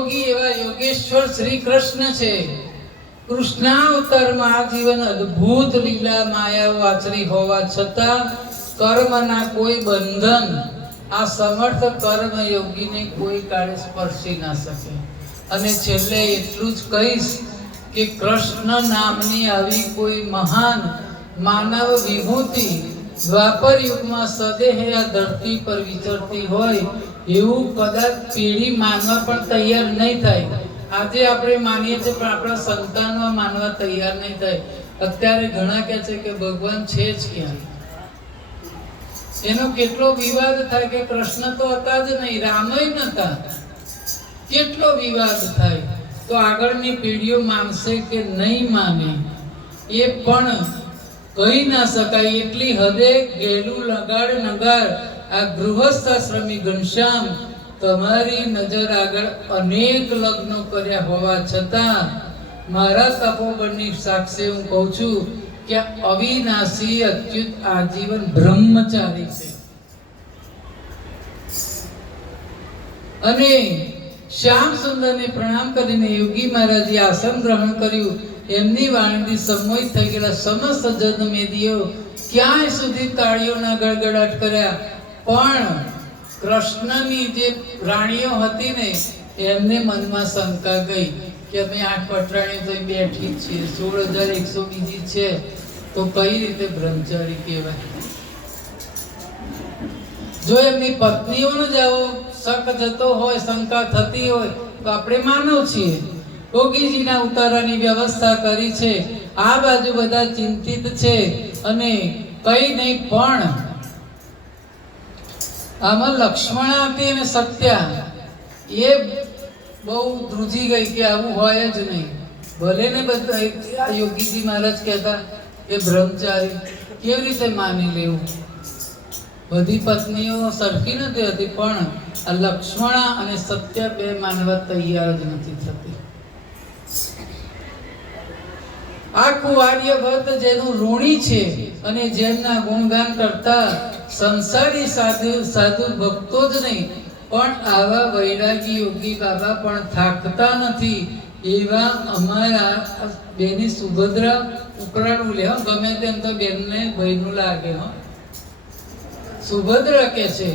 યોગી એવા યોગેશ્વર શ્રી કૃષ્ણ છે. કૃષ્ણાવતારમાં આ જીવન અદ્ભુત લીલા માયાઓ આચરી હોવા છતાં કર્મના કોઈ બંધન આ સમર્થ કર્મ યોગીને કોઈ કાળે સ્પર્શી ના શકે. અને છેલ્લે એટલું જ કહીશ કે કૃષ્ણ નામની આવી કોઈ મહાન માનવ વિભૂતિ દ્વાપર યુગમાં સદેહ આ ધરતી પર વિચરતી હોય એવું કદાચ પેઢી માનવા પણ તૈયાર નહીં થાય. આજે આપણે માનીએ છીએ પણ આપણા સંતાનો માનવા તૈયાર નહીં થાય. અત્યારે ઘણા કહે છે કે ભગવાન છે જ ક્યાં. એનો કેટલો વિવાદ થાય કે કૃષ્ણ તો હતા જ નહીં, રામય નતા. કેટલો વિવાદ થાય. તો આગળની પેઢીઓ માનશે કે નહીં માને એ પણ કહી ના શકાય. એટલી હદે ગેલું લગાડ નગાર આ ગૃહસ્થાશ્રમી ઘનશ્યામ તમારી નજર આગળ અનેક લગ્નો કર્યા હોવા છતાં મારા તપોબળની સાક્ષી હું કહું છું કે અવિનાશી અચ્યુત આજીવન બ્રહ્મચારી છે. અને શ્યામ સુંદરને પ્રણામ કરીને યોગી મહારાજે આસન ગ્રહણ કર્યું. એમની વાણીથી સંમોહિત થઈ ગયેલા સમસ્ત જનમેદીઓ ક્યાંય સુધી તાળીઓના ગડગડાટ કર્યા. પણ કૃષ્ણની જે રાણીઓ હતી ને એમને મનમાં શંકા ગઈ કે અમે 8 પટરાણીઓ તો બેઠી જ છીએ, 16,100 બીજી છે તો કઈ રીતે બ્રહ્મચારી કહેવાય. જો એમની પત્નીઓનો જ આવો શક થતો હોય, શંકા થતી હોય તો આપણે માનવ છીએ. યોગીજીના ઉતારાની વ્યવસ્થા કરી છે. આ બાજુ બધા ચિંતિત છે અને કઈ નહીં. પણ આમાં લક્ષ્મણા હતી અને સત્યા એ બહુ ધ્રુજી ગઈ કે આવું હોય જ નહીં. ભલે ને બધા આ યોગીજી મહારાજ કહેતા એ બ્રહ્મચારી કેવી રીતે માની લેવું. બધી પત્નીઓ સરખી નથી હતી પણ આ લક્ષ્મણા અને સત્યા બે માનવા તૈયાર જ નથી થતી. આખું આર્યવર્ત જેનું ઋણી છે અને જેમના ગુણગાન કરતા સંસારી સાધુ ભક્તો જ નહીં પણ આવા વૈરાગી યોગી બાબા પણ થાકતા નથી. એવા અમારા બેની સુભદ્રા ઉકળાનું લે ગમે તેમ તો બેનને ભયનું લાગે. સુભદ્રા કે છે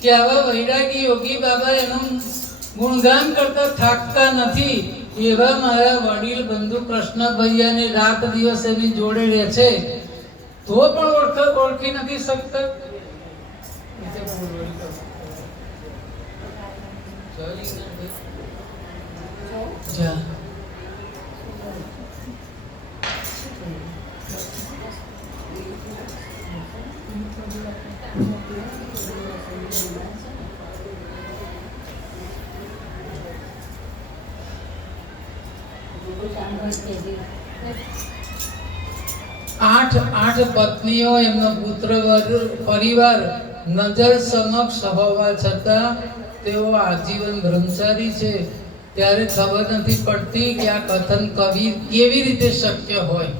કે આવા વૈરાગી યોગી બાબા એનું ગુણગાન કરતા થાકતા નથી. એવા મારા વડીલ બંધુ કૃષ્ણ ભૈયાને રાત દિવસ એની જોડે રહે છે તો પણ ઓળખી નથી શકતા. આઠ પત્નીઓ એમનો પુત્ર પરિવાર નજર સમક્ષ હોવા છતાં તેઓ આજીવન બ્રહ્મચારી છે. ત્યારે ખબર નથી પડતી કે આ કથન કવિ કેવી રીતે શક્ય હોય.